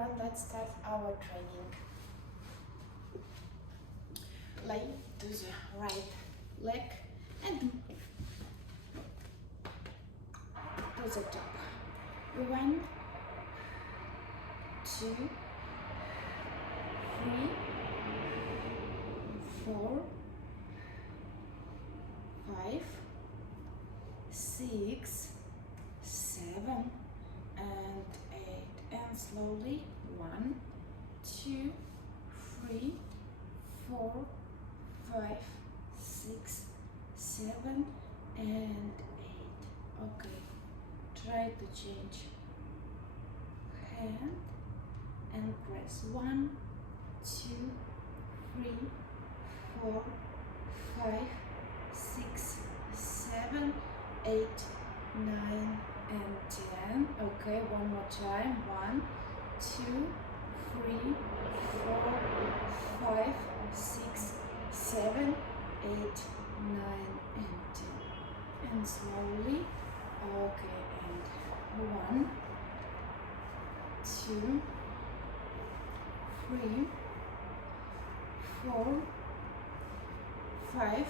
everyone, let's start our training. Lay to the right leg and to the top. 1, 2, 3, 4, 5, 6, 7 and 8, and slowly 1, 2, 3, 4, 5, 6, 7 and 8. Okay, try to change hand and press 1, 2, 3, 4, 5, 6, 7, 8, 9 and 10. Okay, one more time. 1, 2, 3, 4, 5, 6, 7, 8, 9 and 10. And slowly. Okay, and 1, 2, 3, 4, 5,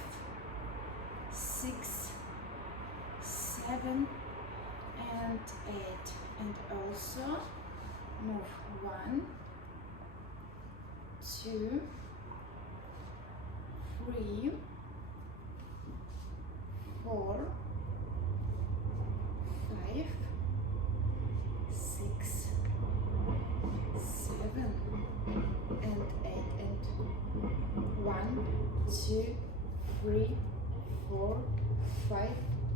6, 7 and 8, and also move 1, 2, 3, 4, 5, 6, 7 and 8, and 1, 2, 3, 4, 5,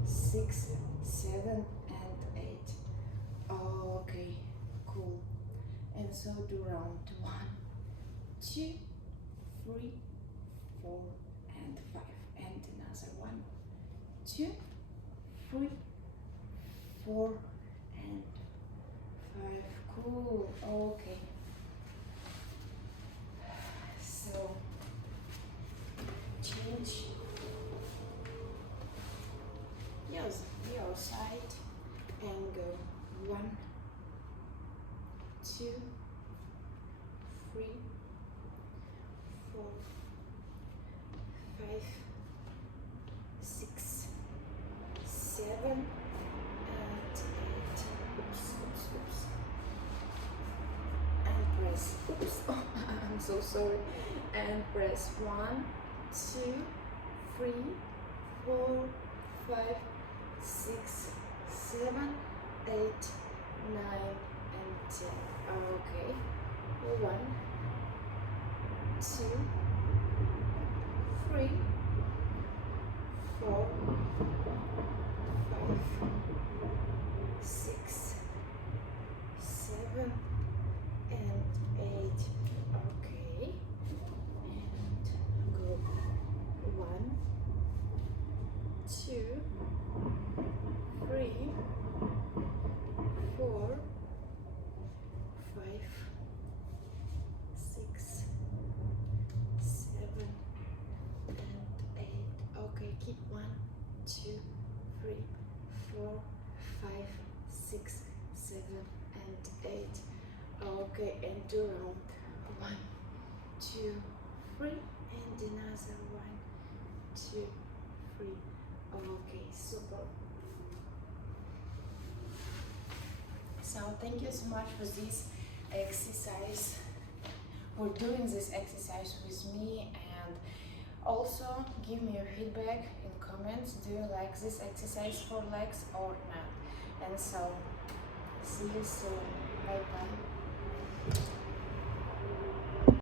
6, 7 and 8. Okay, cool. And so do round 1, 2, 3, 4 and 5, and another 1, 2, 3, 4 and 5. Cool. Okay. So change your side and go 1, 2, 3, 4, 5, 6, 7 and 8. Oops. And press. Oops. Oh, I'm so sorry. And press 1, 2, 3, 4, 5, 6, 7, 8, 9 and 10. Okay. 1, 2, 3, 4, 5, 6, 7 and 8. Okay. And go 1, 2, 3, 4, 5, 6, 7 and 8. Okay, keep 1, 2, 3, 4, 5, 6, 7 and 8. Okay, and do round 1, 2, 3 and another 1, 2, 3. Okay, super. So thank you so much for this exercise, for doing this exercise with me, and also give me your feedback in comments. Do you like this exercise for legs or not? And so see you soon. Bye bye.